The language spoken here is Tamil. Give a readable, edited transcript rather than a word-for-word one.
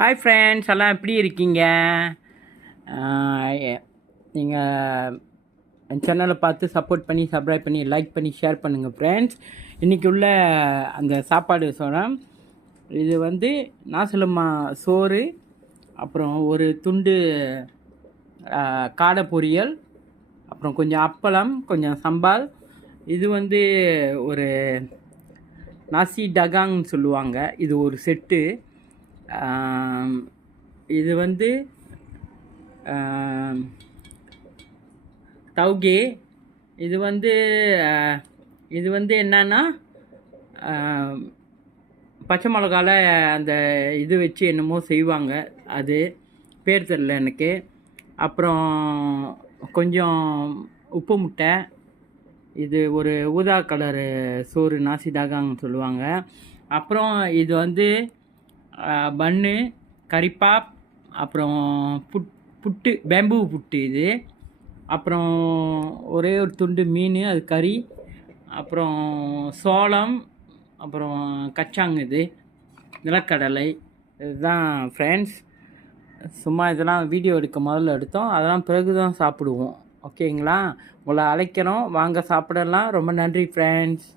ஹாய் ஃப்ரெண்ட்ஸ், எல்லாம் எப்படி இருக்கீங்க? நீங்கள் என் சேனலை பார்த்து சப்போர்ட் பண்ணி சப்ஸ்கிரைப் பண்ணி லைக் பண்ணி ஷேர் பண்ணுங்கள் ஃப்ரெண்ட்ஸ். இன்றைக்கி உள்ள அந்த சாப்பாடு சொல்கிறேன். இது வந்து நாசலம்மா சோறு, அப்புறம் ஒரு துண்டு காடை பொரியல், அப்புறம் கொஞ்சம் அப்பளம், கொஞ்சம் சம்பால். இது வந்து ஒரு நாசி டகாங்னு சொல்லுவாங்க. இது ஒரு செட்டு. இது வந்து தௌகே. இது வந்து என்னன்னா பச்சை மிளகால அந்த இது வச்சு என்னமோ செய்வாங்க, அது பேர் தெரில எனக்கு. அப்புறம் கொஞ்சம் உப்பு முட்டை. இது ஒரு ஊதா கலரு சோறு, நாசி தாகாங்கன்னு சொல்லுவாங்க. அப்புறம் இது வந்து பன்னு, கறிப்பாப், அப்புறம் புட்டு, பேம்பூ புட்டு இது. அப்புறம் ஒரே ஒரு துண்டு மீன், அது கறி. அப்புறம் சோளம், அப்புறம் கச்சாங்க, இது நிலக்கடலை. இதுதான் ஃப்ரெண்ட்ஸ். சும்மா இதெல்லாம் வீடியோ முதல்ல எடுத்தோம், அதெல்லாம் பிறகு தான் சாப்பிடுவோம். ஓகேங்களா? உங்களை அழைக்கிறோம், வாங்க சாப்பிடலாம். ரொம்ப நன்றி ஃப்ரெண்ட்ஸ்.